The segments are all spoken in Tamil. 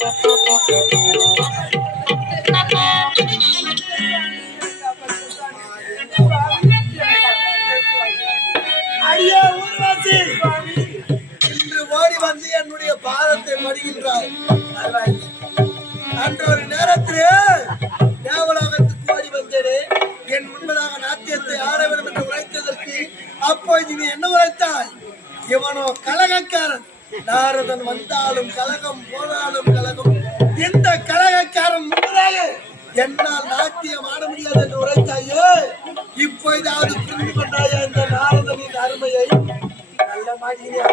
ஐயா ஊர்வாசி, இன்று ஓடி வந்து என்னுடைய பாதத்தை மடிகின்றார். அன்று ஒரு நேரத்திலே தேவலோகத்துக்கு ஓடி வந்தேனே, என் முன்பதாக நாட்டியத்தை ஆட வேண்டும் என்று உழைத்ததற்கு அப்போது நீ என்ன உழைத்தாய்? இவனோ கலகக்காரன். நாரதன் வந்தாலும் கலகம், போனாலும் கலகம். இந்த கலகக்காரன் முன்பதாக என்னால் நாட்டியம் ஆட முடியாது என்று உரைத்தாயே, இப்போதாவது புரிந்து கொண்டாயா இந்த நாரதனின் அருமையை? நல்ல மாட்டியா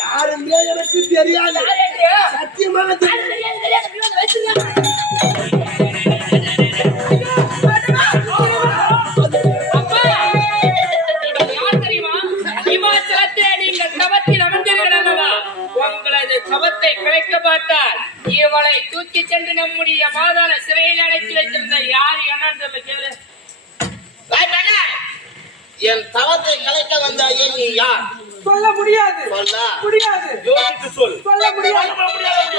யாருமே எனக்கு தெரியாது, சத்தியமாக சபத்தை கிடைக்க பார்த்தால் இவளை தூக்கி சென்று நம்முடைய மாதாள சிறையில் அடைத்து வைத்திருந்த யார் என்ன கேளு. என் தவத்தை கலைக்க வந்தாயே நீ யார்? சொல்ல முடியாது, சொல்ல முடியாது, யோசித்து சொல். சொல்ல முடியாது, முடியாது.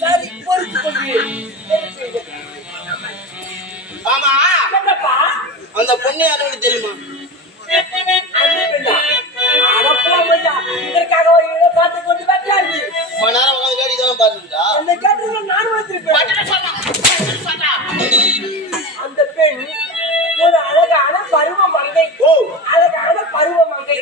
சரி பொறுத்து கொள்கிறேன். ஆமா அந்த பொண்ணு யாருக்கு தெரியுமா? இதற்காக பார்த்து கொண்டு வந்தாரு. கொஞ்ச நேரம் உட்காந்து கேட்டு இதெல்லாம் பாத்துட்டா அந்த கேட்டு நான் வந்திருப்பேன். அந்த பெண் ஒரு அழகான பருவ மங்கை. அழகான பருவ மங்கை.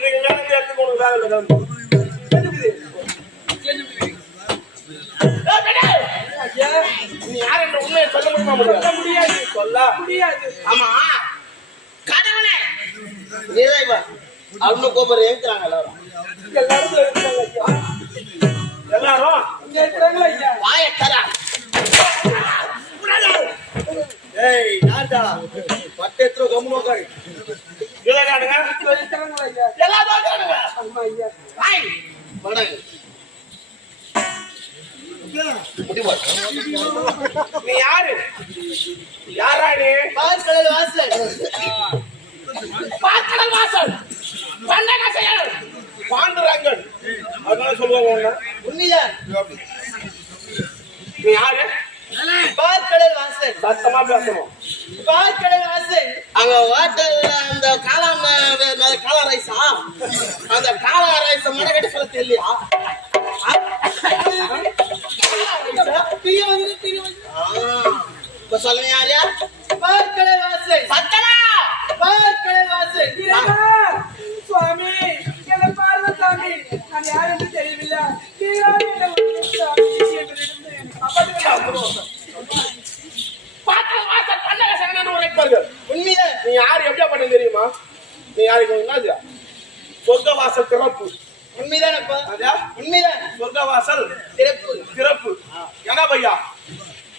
நீ யார் என்ற உண்மையை சொல்ல முடியாது. சொல்ல முடியாது. ஆமா கடவுளே நிறைவா அவங்க கோபுரம் ஏத்துறாங்க எல்லாரும் இங்க இருக்கிறாங்களா ஐயா? வாய தரா ஏய் யார்டா பட்டேத்ரோ கம்முனோகை இதகாடுங்க இருக்கிறாங்களா ஐயா? எல்லாரும் காடுங்க ஆமா ஐயா. ஹாய் வணங்க நீ யாரு? யாரா நீ? பார்க்கடல் வாசல் பண்டகசையர் பாண்டுரங்கன் அதனால சொல்லுவாங்க உண்மைதான். நீ யாரு? பார்க்கடல் வாசல். சத்தமா பேசணும். பார்க்கடல் வாசல். அங்க ஹோட்டல்ல அந்த காளா ரைஸா அந்த காளா ரைஸ் மடக்கட்டி சொல்ல தெரியலையா? இப்ப சொல்லுங்க யாரியா? பார்க்கடல் வாசல். சத்தமா பார்க்கடல் வாசல். சுவாமி என்ன பார்வசாமி நான் யார் என்று தெரியவில்லை. உண்மைதான். நீ யாரு எப்படியா பண்ண தெரியுமா? நீ யாருக்கு என்ன சொர்க்க வாசல் திறப்பு. உண்மைதானப்பா? உண்மைதான். சொர்க்க வாசல் திறப்பு திறப்பு. என்ன பையா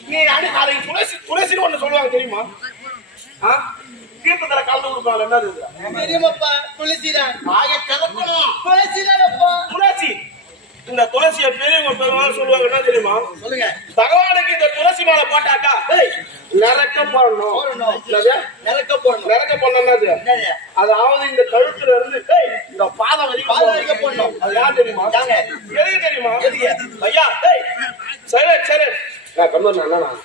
நீ அடி நாளைக்கு துளசின்னு ஒண்ணு சொல்லுவாங்க தெரியுமா? தீர்த்தத்துல கலந்து கொடுப்பாங்க. என்ன தெரியுமாப்பா? துளசிதான். ஆக திறக்கணும். துளசிதானப்பா. துளசி. இந்த துளசியை பெரியவங்க பெருமாள் சொல்லுவாங்க. என்ன தெரியுமா? சொல்லுங்க. பகவானுக்கு இந்த துளசி மாலை போட்டாக்கா நரக்க போடணும். நரக்க போடணும். நரக்க போடணும். அதாவது இந்த கழுத்துல இருந்து இந்த பாதம் வரைக்கும் போடணும். அது யார் தெரியுமா? எதுக்கு தெரியுமா? ஐயா சரி சரி நான் கொண்டு வந்தேன்.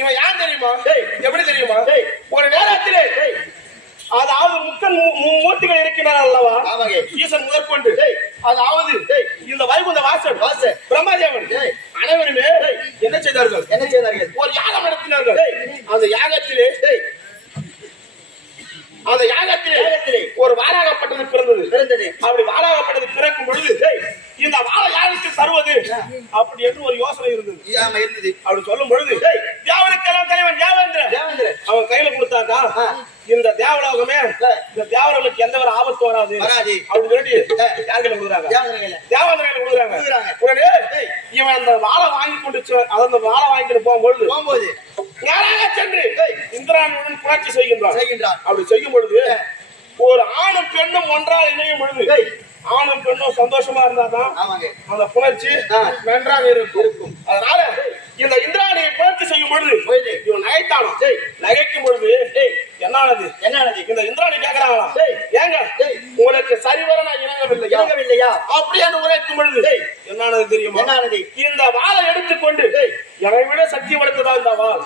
இவன் யார் தெரியுமா? எப்படி தெரியுமா? ஒரு நேரத்திலே அதாவது மூர்த்திகள் இருக்கிறார் அல்லவா? ஈசன் முதற்கொண்டு அதாவது இந்த வைகுந்த வாசல் பிரம்மதேவன் அனைவருமே என்ன செய்தார்கள்? என்ன செய்தார்கள்? ஒரு யாகம் நடத்தினார்கள். அந்த யாகத்திலே ஒரு வாராகப்பட்டது பிறந்தது. அப்படி வாராகப்பட்டது பிறக்கும் பொழுது இந்த வாழை யாருக்கு தருவது அப்படி என்று ஒரு யோசனை இருந்தது. அப்படி சொல்லும் பொழுது தேவனுக்கெல்லாம் தலைவன் தேவேந்திர அவன் கையில கொடுத்தாக்கா இந்த தேவலோகமே இந்த தேவர்களுக்கு எந்த ஒரு ஆபத்து வராது அப்படி சொல்லி யாருக்கையில கொடுக்குறாங்க? தேவேந்திர கொடுக்குறாங்க. உடனே இவன் அந்த வாழை வாங்கி கொண்டு அந்த வாழை வாங்கிட்டு போகும்போது நேராக சென்று இந்திரானுடன் புணர்ச்சி செய்கின்றான். அப்படி செய்யும் பொழுது ஒரு ஆணும் பெண்ணும் ஒன்றால் இணையும் பொழுது ஆணும் பெண்ணும் சந்தோஷமா இருந்தாதான் அந்த புணர்ச்சி நன்றாக இருக்கும். அதனால இந்த இந்திராணியை புணர்ச்சி செய்யும் பொழுது இவன் நகைத்தானோ நகைக்கும் பொழுது என்னானது இந்த இந்திராணி கேட்கிறாங்களா? ஏங்க உங்களுக்கு சரிவர நான் இணங்கவில்லையா அப்படி என்று உரைக்கும் பொழுது என்னானது தெரியுமா? இந்த வாளை எடுத்துக்கொண்டு என்னை விட சக்தி படுத்ததா இந்த வாள்.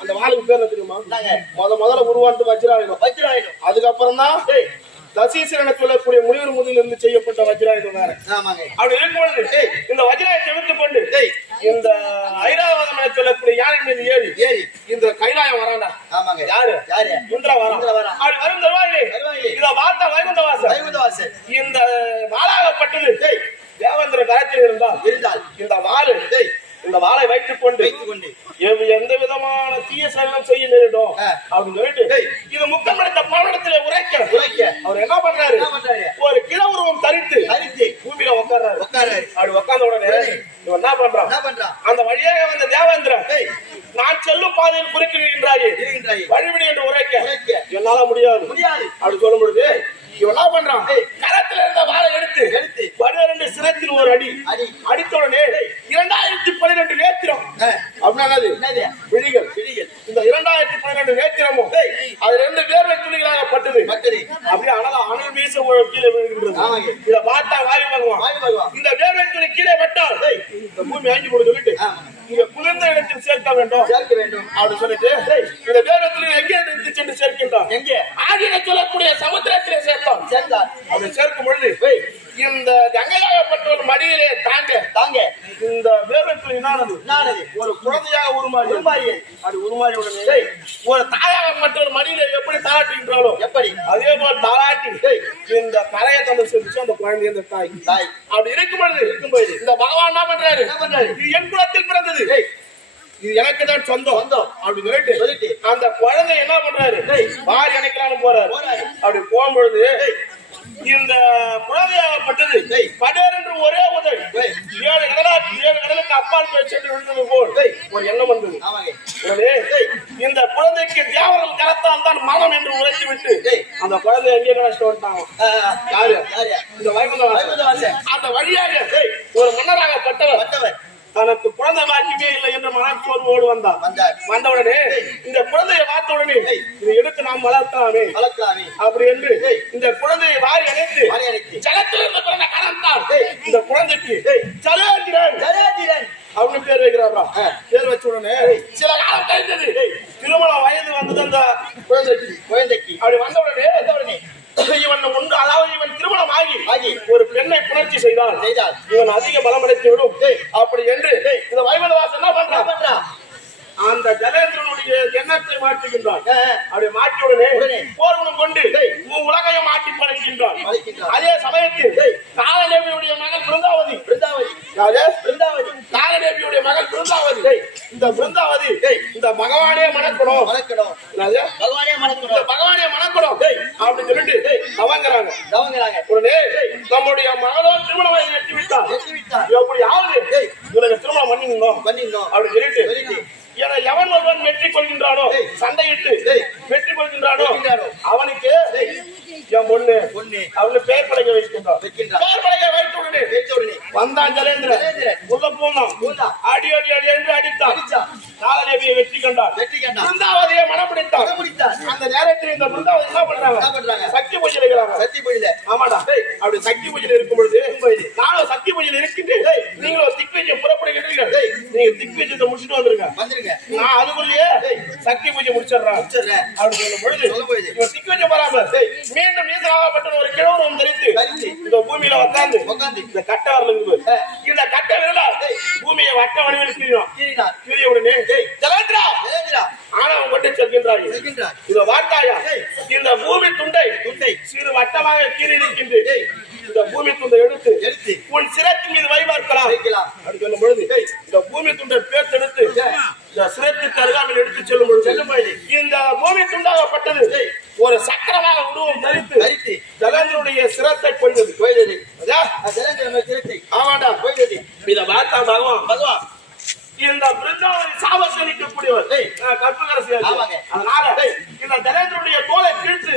அந்த வாளுக்கு பேர் தெரியுமா? முதல்ல உருவாண்டு வஜ்ராயுதம். அதுக்கப்புறம் தான் தசீசரனை சொல்லக்கூடிய முனிவர் முதலில் இருந்து செய்யப்பட்ட வஜ்ராயுதம் வேற. அப்படி இருக்கும்பொழுது இந்த வஜ்ராயத்தை எடுத்துக் கொண்டு இந்த ஐராவதம் என சொல்லக்கூடிய யானை மீது ஏறி இந்த கைலாயம் வராண்டா. யாரு? இந்திரா வரா. அப்படி வரும் தருவாயிலே இதை பார்த்த வைகுந்த வாசல் இந்த வாளாகப்பட்டது தேவேந்திர கரத்தில் இருந்தால் இந்த வாளை வைத்துக் கொண்டு எந்த விதமான தீய செயலும் செய்ய நேரிடும் அப்படின்னு சொல்லிட்டு இது முக்கம் எடுத்த பாவனத்திலே உரைக்க அவர் என்ன பண்றாரு? ஒரு கிழ உருவம் தரித்து பூமியில உட்கார்றாரு. அப்படி உட்கார்ந்த உடனே இவன் என்ன பண்றான்? அந்த வழியாக வந்த தேவேந்திரன் நான் செல்லும் பாதையில் குறுக்கிடுகின்றாயே வழிவிடு என்று உரைக்க என்னால முடியாது அப்படி சொல்லும் பொழுது இவன் என்ன பண்றான்? கரத்துல இருந்த வாளை எடுத்து 12 சிரத்தில் ஒரு அடி அடித்த உடனே 2012 நேத்திரம் அப்படின்னா விழிகள். இந்த 2012 நேத்திரமும் அது 2 வேர்வை துளிகளாக பட்டது. அப்படியே அனல் வீச கீழே விழுகின்றது. இதை பார்த்தா வாயு பகவான் இந்த வேர்வை துளி கீழே பட்டால் இந்த பூமி வாங்கி கொடுக்க சொல்லிட்டு இங்க குளிர்ந்த இடத்தில் சேர்க்க வேண்டும் அப்படின்னு சொல்லிட்டு இந்த வேர்வை துளி எங்கே எடுத்து சென்று சேர்க்கின்றான். எங்கே ஆகிய சொல்லக்கூடிய சமுத்திரத்திலே சேர்த்தான். அப்படி சேர்க்கும் பொழுது இந்த கங்கையாகப்பட்டவர் மடியிலே தாங்க இந்த வேர்வெட்டு ஒரு குழந்தையாக உருமாறி அது உருமாறி உடனே ஒரு தாயாகப்பட்டவர் மடியிலே எப்படி தாளாட்டுகின்றாலோ எப்படி அதே போல தாளாட்டி இந்த கரையை தந்து செலுத்தி அந்த குழந்தை இந்த தாய் அப்படி இருக்கும்பொழுது இந்த பகவான் என்ன பண்றாரு, இது என் குலத்தில் பிறந்தது, இது எனக்கு தான் சொந்தம் அப்படின்னு சொல்லிட்டு அந்த குழந்தை என்ன பண்றாரு, வாரி அணைக்கலான்னு போறாரு. அப்படி போகும்பொழுது இந்த குழந்தையாகப்பட்டது படேர் என்று ஒரே உதவி 7 கடலுக்கு அப்பால் போய் சென்று விழுந்தது போல் ஒரு எண்ணம் வந்தது. இந்த குழந்தைக்கு தேவர்கள் கரத்தால் தான் மனம் என்று உரைத்து விட்டு அந்த குழந்தை எங்கே கஷ்டம் வந்துட்டாங்க. இந்த வைகுந்தவாசன் அந்த வழியாக ஒரு மன்னராகப்பட்டவர் தனக்கு குழந்தை பாக்கியமே இல்லை என்று மனச்சோர்வோடு வந்தவுடனே இந்த குழந்தையை பார்த்த உடனே இதை எடுத்து நாம் வளர்க்கலாமே அப்படி என்று இந்த குழந்தையை வாரி அணைத்து ஜலத்திலிருந்து பிறந்த கரம்தான் இந்த குழந்தைக்கு ஜலேந்திரன் அவங்க பேர் வைக்கிறாரா. பேர் வச்ச உடனே சில காலம் கழிந்தது, திருமண வயது வந்தது அந்த குழந்தைக்கு. அப்படி வந்த உடனே இவன் திருமணம் ஆகி ஒரு பெண்ணை புணர்ச்சி செய்தான். இவன் அதிக பலம் அடைத்து விடும் அப்படி என்று இந்த வைகுந்தவாசன் என்ன பண்றான், அந்த ஜலேந்திரனுடைய எண்ணத்தை மாற்றுகின்றான். அப்படி மாற்றியுடனே போர்வனம் கொண்டு உலகையும் மாற்றி படைக்கின்றான். அதே சமயத்தில் காலதேவியுடைய மகள் பிருந்தாவதி காலதேவியுடைய மகள் பிருந்தாவதி இந்த பிருந்தாவதி இந்த பகவானே மணக்கணும் அப்படின்னு சொல்லிட்டு தவங்குறாங்க. உடனே நம்முடைய மகளோ திருமண வயது எட்டி விட்டார். எப்படியாவது இவனுக்கு திருமணம் பண்ணிடணும் அப்படின்னு சொல்லிட்டு எவன் ஒருவன் வெற்றி கொள்கின்றானோ சண்டையிட்டு வெற்றி கொள்கின்றானோ அவனுக்கு என் பொண்ணு அவனு பேர் பலகை வைக்கின்றான். பேர் பலகை வைத்த உடனே வந்தான் ஜலேந்திரன். உள்ள போனான், அடி என்று அடித்தான். காலதேவியை வெற்றி கண்டான். பிருந்தாவதியை மனப்பிடித்தான். அந்த நேரத்தில் இந்த பிருந்தாவதி என்ன பண்றாங்க, சக்தி பூஜை இருக்கிறாங்க. ஆமாடா, அப்படி சக்தி பூஜையில் இருக்கும் பொழுது நானும் சக்தி பூஜையில் இருக்கின்றேன், நீங்களும் திக்விஜயம் புறப்படுகின்றீர்கள். நீங்க திக்விஜயத்தை முடிச்சுட்டு வந்துருங்க, நான் அதுக்குள்ளேயே சக்தி பூஜை முடிச்சிடுறேன் அப்படின்னு சொல்லும் பொழுது இவன் திக்விஜயம் வராமல் மீண்டும் நீசனாகப்பட்ட ஒரு கிழவரும் தரித்து இந்த பூமியில உட்கார்ந்து இந்த கட்ட வரல இந்த கட்ட விரலா பூமியை வட்ட வடிவில் கீழிய உடனே ஜலேந்திரா ஆனவன் கொண்டு செல்கின்றார்கள். இதை வார்த்தாயா, இந்த பூமி துண்டை சிறு வட்டமாக கீறி இருக்கின்ற இந்த பூமி துண்டை எடுத்து உன் சிரத்தின் மீது வைபார்க்கலாம் அப்படின்னு சொல்லும் பொழுது இந்த பூமி துண்டை பேர்த்தெடுத்து இந்த சிரத்திற்கு அருகாமையில் எடுத்து செல்லும் பொழுது இந்த பூமி துண்டாகப்பட்டது ஒரு சக்கரமாக உருவம் தரித்து ஜலேந்திரனுடைய சிரத்தை போய்தது. ஆமாண்டா போய்தது. இதை பார்த்தா பகவான் இந்த பிருந்தாவதி சாபத்தை நீக்கக்கூடியவர் கற்பகரசி. அதனால இந்த ஜலேந்திரனுடைய தோலை கிழித்து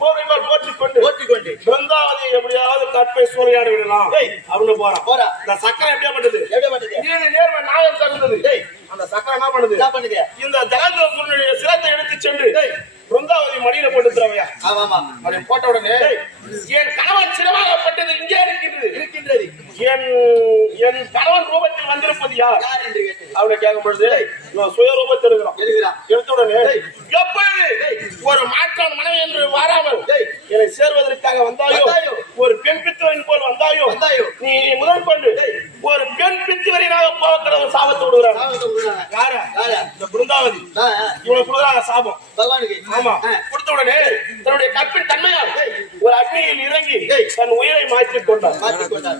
போற்றிக்கொண்டு பிருந்தாவதி எப்படியாவது கற்பை சூறையாடி விடலாம் அப்படின்னு போறான். இந்த சக்கரம் எப்படியாப்பட்டது, நேர்மை நாயம் தகுந்தது. அந்த சக்கரம் என்ன பண்ணுது, இந்த ஜலேந்திரனுடைய சிரத்தை எடுத்து சென்று பிருந்தாவதி மடியில போட்டு தரவையா அப்படி போட்ட உடனே என் கணவன் சிரமாகப்பட்டது இங்கே இருக்கின்றது, என் கணவன் ரூபத்தில் வந்திருப்பது யார் அப்படின்னு கேட்கும் பொழுது சுய ரூபத்தில் இருக்கிறோம். எடுத்த உடனே எப்பொழுது ஒரு மாற்றான் மனைவி என்று வாராமல் என்னை சேர்வதற்காக வந்தாயோ, ஒரு பெண் பித்துவரின் போல் வந்தாயோ, நீ முதல் கொண்டு ஒரு பெண் பித்துவரினாக போகிற ஒரு சாபத்தை விடுகிறாங்க. யார இந்த பிருந்தாவதி இவனுக்கு கொடுக்குறாங்க சாபம் பகவானுக்கு. ஆமா, கொடுத்த உடனே தன்னுடைய கற்பின் தன்மையால் ஒரு அக்னியில் இறங்கி தன் உயிரை மாற்றிக் கொண்டார்.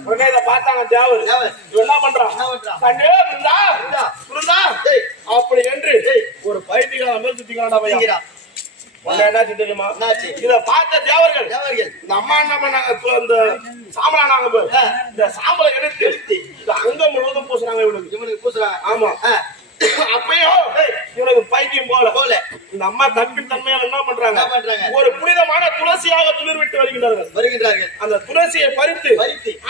உடனே இதை பார்த்தாங்க தேவர். என்ன பண்றான், கண்டே பிருந்தா அப்படி என்று ஒரு பைத்தியக்கார அமர்த்திக்கிறான். என்னாச்சு தெரியுமா, இத பார்த்த தேவர்கள் இந்த அம்மா என்ன பண்ணாங்க, இந்த சாம்பலா நாங்க இந்த சாம்பலை எடுத்து இந்த அங்கம் முழுவதும் பூசுறாங்க. இவனுக்கு பூசுறாங்க. ஆமா, அப்பயும் இவனுக்கு பைத்தியம் போல இந்த அம்மா தற்பின் தன்மையால் என்ன பண்றாங்க, ஒரு புனிதமான துளசியாக துளிர் விட்டு வருகின்றார்கள். அந்த துளசியை பறித்து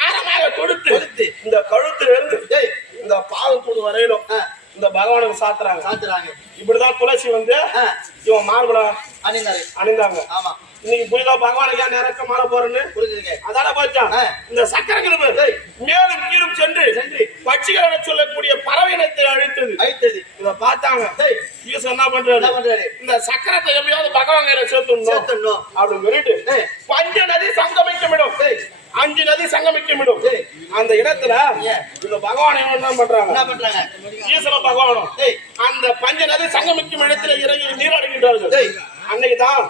ஆழமாக தொடுத்து இந்த கழுத்துல இருந்து இந்த பாதம் தூடு வரையிலும் இந்த பகவானுக்கு சாத்துறாங்க. இப்படிதான் துளசி இவன் மார்பலா அணிந்தாங்க. ஆமா இன்னைக்கு புரிதா பகவானுக்கு நேரக்க மாற போறேன்னு புரிஞ்சுங்க. அதான போச்சா இந்த சக்கரங்கள் மேலும் கீழும் சென்று பட்சிகளை சொல்லக்கூடிய பறவை இனத்தை அழித்தது. இத பார்த்தாங்க. ஈசன் என்ன பண்றாரு? இந்த சக்கரத்தை எப்படியாவது பகவான் கையில சேர்த்துடணும் அப்படின்னு சொல்லிட்டு பஞ்ச நதி சங்கமிக்கும் இடம், 5 நதி சங்கமிக்கும் இடம் அந்த இடத்துல இந்த பகவான் என்ன பண்றாங்க? ஈஸ்வர பகவானும் அந்த பஞ்ச நதி சங்கமிக்கும் இடத்துல இறங்கி நீராடுகின்றார்கள். அன்னைக்குதான்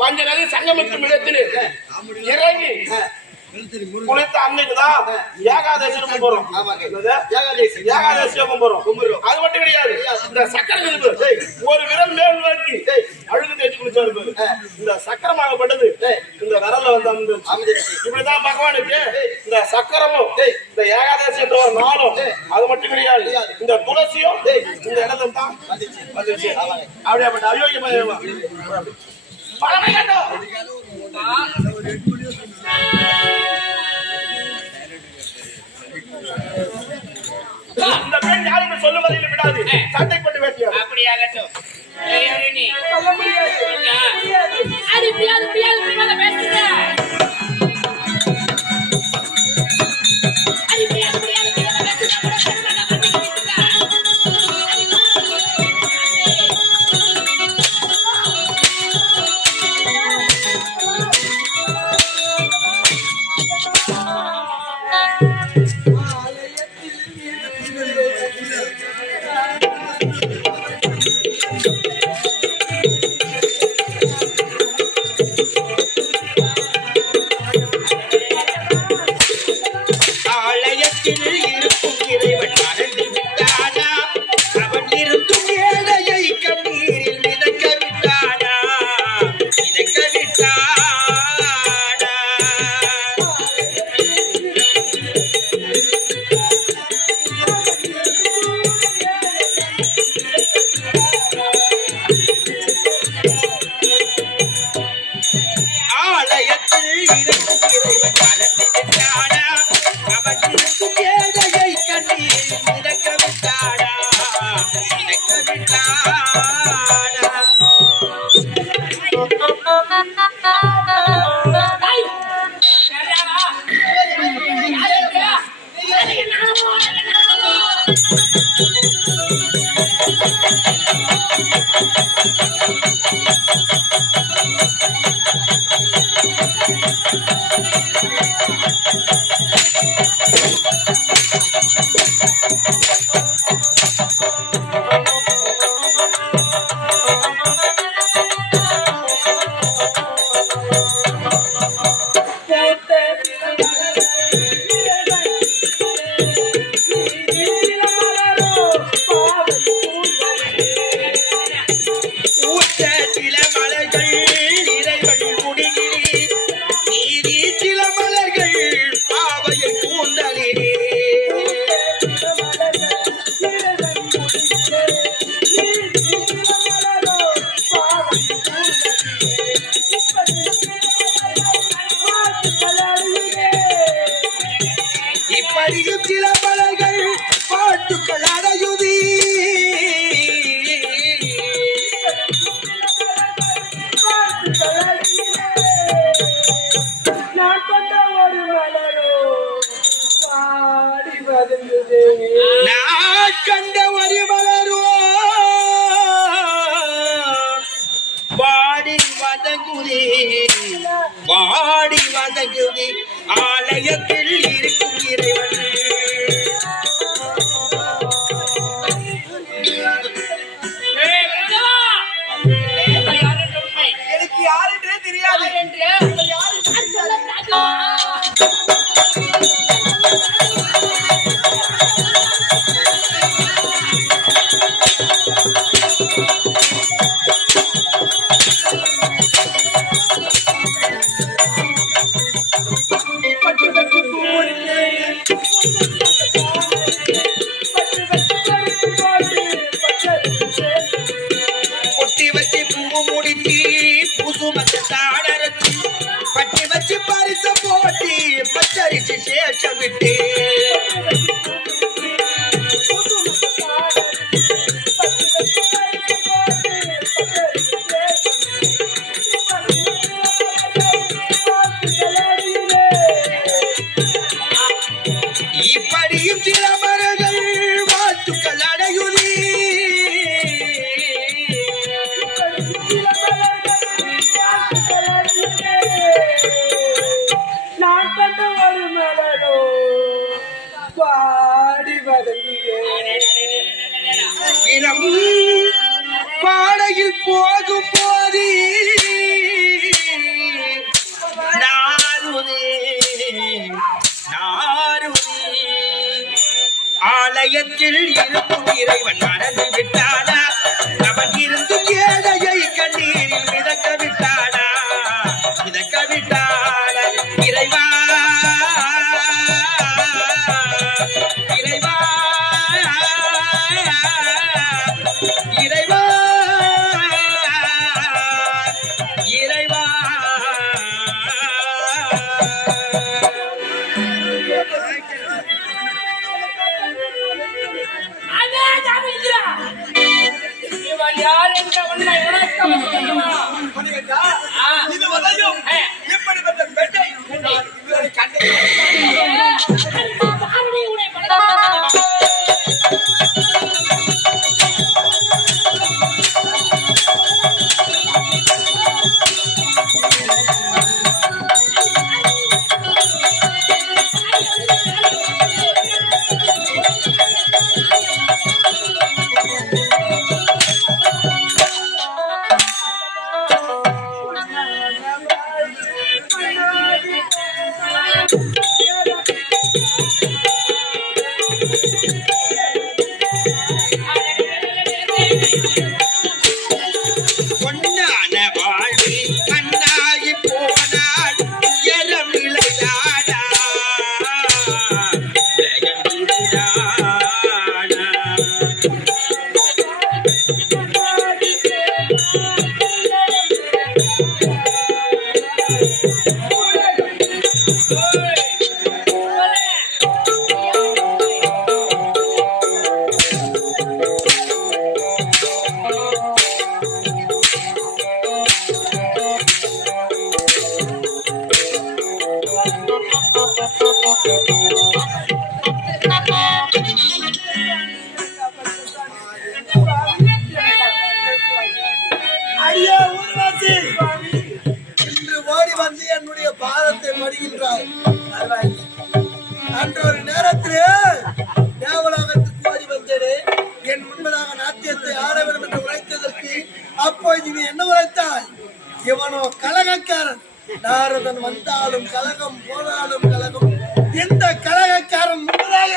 பஞ்ச நதி சங்கமிக்கும் இடத்தில் இறங்கி குளித்த அன்னைக்குதான் ஏகாதசி போறோம். ஏகாதசி போறோம். அது மட்டும் கிடையாது. இந்த சக்கரம் ஒரு விரல் மேல் நோக்கி அழுகு தேய்ச்சி குளிச்சாரு. இந்த சக்கரமாகப்பட்டது இந்த விரல்ல வந்து இப்படிதான் பகவானுக்கு இந்த சக்கரமும் இந்த ஏகாதசி என்ற ஒரு நாளும் அது மட்டும் கிடையாது. இந்த துளசியும் இந்த இடத்துல தான் வந்துச்சு. அப்படியாப்பட்ட அயோக்கிய பழமை கண்டோம். இந்த பெண் யாரும் சொல்லுவதில் விடாது. சட்டை கொண்டு வேட்டியார். அப்படியாகட்டும். சொல்ல முடியாது. அது முடியாது பேசுங்க. கண்ட ஒரு மலரோ வாடி வதங்குதி ஆலயத்தில் இருக்கும் இறைவன். எனக்கு யாருன்றே தெரியாது. பொட்டி வச்சு பூ முடித்தி புதுமத்தை தாடரச்சு பட்டி வச்சு பரிச போட்டி பச்சரிச்சு சேஷ விட்டு யார் என்ற உன்னை உணர்த்தவும் தெரியுமா? மணிகண்டா, ஆ. இதுவரையும் இப்படிப்பட்ட பெண்ணை நான் இதுவரை கண்டது பாரதியுடைய படைப்பு. பொன்னான வாழ்வில் கண்ணாகி போனால் உயரம் நிலையாடா உலகம் இதுதானா. ஐயா ஊர்வாசி, இன்று ஓடி வந்து என்னுடைய பாதத்தை படுகின்றார். பரவாயில்லை. அன்று ஒரு நேரத்திலே தேவலோகத்துக்கு ஓடி வந்தேனே, என் முன்பதாக நாட்டியத்தை ஆட வேண்டும் என்று உரைத்ததற்கு அப்போது நீ என்ன உரைத்தாய்? இவனோ கலகக்காரன். நாரதன் வந்தாலும் கலகம், போனாலும் கலகம். இந்த கலகக்காரன் முன்பதாக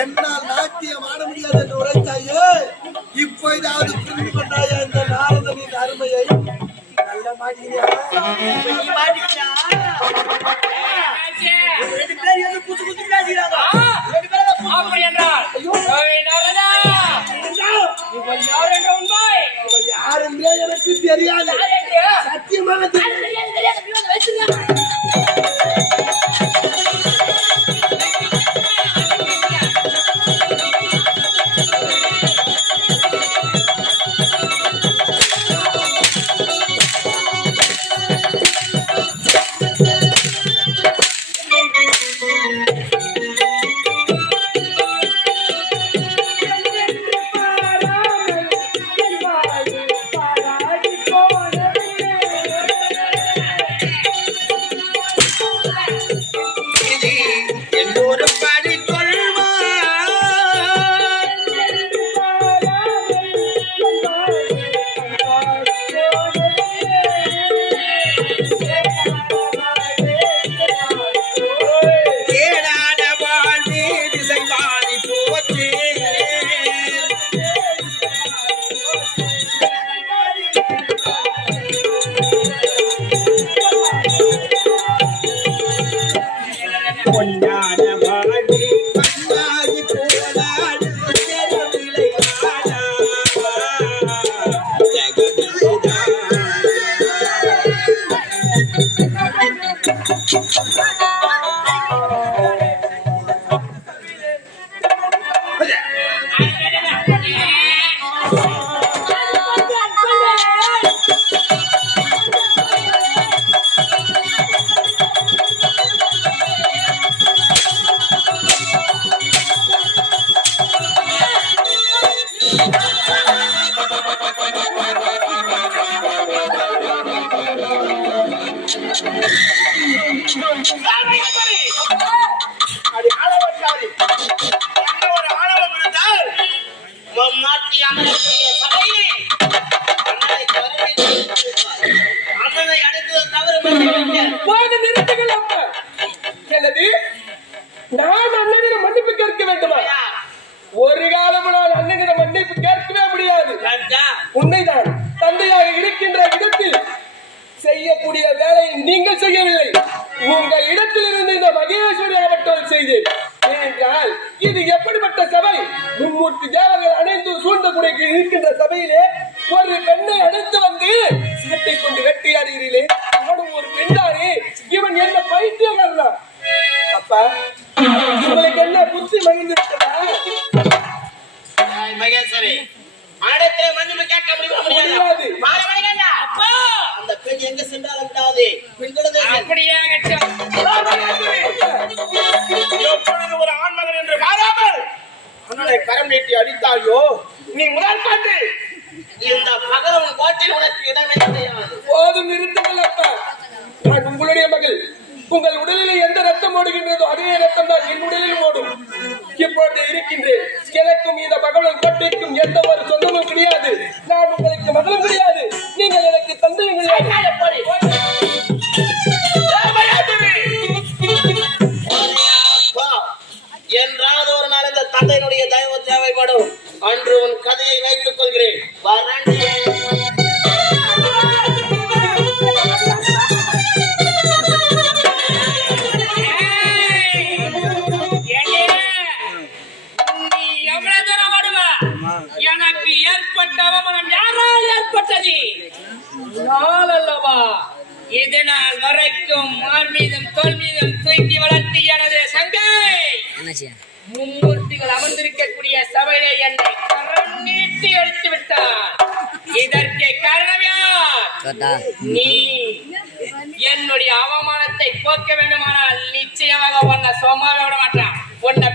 என்னால் நாட்டியம் ஆட முடியாது என்று உரைத்தாயே, இப்போதாவது புரிந்து கொண்டாயா இந்த நாரதனின் அருமையை? நல்ல மாட்டீங்க. ரெண்டு பேர் எது குத்து குத்து பேசுகிறாங்க. ரெண்டு பேரும் அப்படி என்றால் ஏய் நாரதா, இவன் யார் என்ற உண்மை யார் என்றே எனக்கு தெரியாது. சத்தியமாக தெரியாது. இது எல்லோரும் பாடிக்கொள்வார். கேடான வாழ்வே திசை மாறி போச்சே. பொன்னான வாழ்வே கண்ணாகி போனால் உயரம் நிலையாடா உலகம் இதுதானா. அது ஆளவட்டாரி. என்ன ஒரு ஆணவம் இருந்தால் மம்மாட்டி அமரக்கூடிய சபையே அண்ணனை வரவேற்று அண்ணனை அடைந்தது தவறு மன்னிக்க. போது நிறுத்துங்கள் அப்ப. எனது நான் அண்ணனிடம் மன்னிப்பு கேட்க வேண்டுமா? ஒரு காலம் நான் அண்ணனிடம் மன்னிப்பு கேட்கவே முடியாது. உண்மைதான். தந்தையாக இருக்கின்ற இடத்தில் செய்யக்கூடிய வேலையை நீங்கள் செய்யவில்லை. உங்கள் இடத்தில் இருந்து இந்த மகேஸ்வரி அவர்கள் செய்தேன். ஏனென்றால் இது எப்படிப்பட்ட சபை? மும்மூர்த்தி தேவர்கள் அணைந்து சூழ்ந்த குடைக்கு இருக்கின்ற சபையிலே ஒரு பெண்ணை அழைத்து வந்து சட்டை கொண்டு வெட்டியாடுகிறீர்களே. அவனும் ஒரு பெண்தானே. இவன் என்ன பைத்தியக்காரனா? அப்பா, உங்களுக்கு என்ன புத்தி மகிழ்ந்திருக்கிறதா? மகேஸ்வரி, ஆடத்திலே மன்னிப்பு கேட்க முடியுமா? பெண் எங்க சென்றாலும் விடாதே பெண்களது அப்படியாகட்டும். எப்பொழுது ஒரு ஆண்மகன் என்று மாறாமல் அண்ணனை கரம் நீட்டி அடித்தாயோ நீ முதல் பாட்டு இந்த பகலவன் கோட்டில் உனக்கு இடமே கிடையாது. போதும் நிறுத்துங்கள் அப்பா. நான் உங்களுடைய மகள். உங்கள் உடலில் எந்த ரத்தம் ஓடுகின்றதோ அதே ரத்தம் தான் என் உடலில் ஓடும். இப்பொழுது இருக்கின்றேன். எனக்கும் இந்த பகவன் கோட்டைக்கும் எந்த ஒரு சொந்தமும் கிடையாது. நான் உங்களுக்கு மகளும் கிடையாது. நீங்கள் எனக்கு தந்தையும் கிடையாது. என்றாவது ஒரு நாள் இந்த தந்தையினுடைய தயவு தேவைப்படும். அன்று உன் கதையை வைத்துக் கொள்கிறேன். நீ எவ்வளவு தூரம் ஓடுவ? எனக்கு ஏற்பட்ட அவமானம் யாரால் ஏற்பட்டது? நான் அல்லவா? இது நாள் வரைக்கும் மார் மீதும் தோல் மீதும் தூக்கி வளர்த்து எனது சங்கை மும்மூர்த்திகள் அமர்ந்திருக்கக்கூடிய சபையை என்னை கரம் நீட்டி அடித்து விட்டார். இதற்கு காரணம் யார்? நீ. என்னுடைய அவமானத்தை போக்க வேண்டுமானால் நிச்சயமாக உன்னை சும்மாவே விட மாட்டான். உன்னை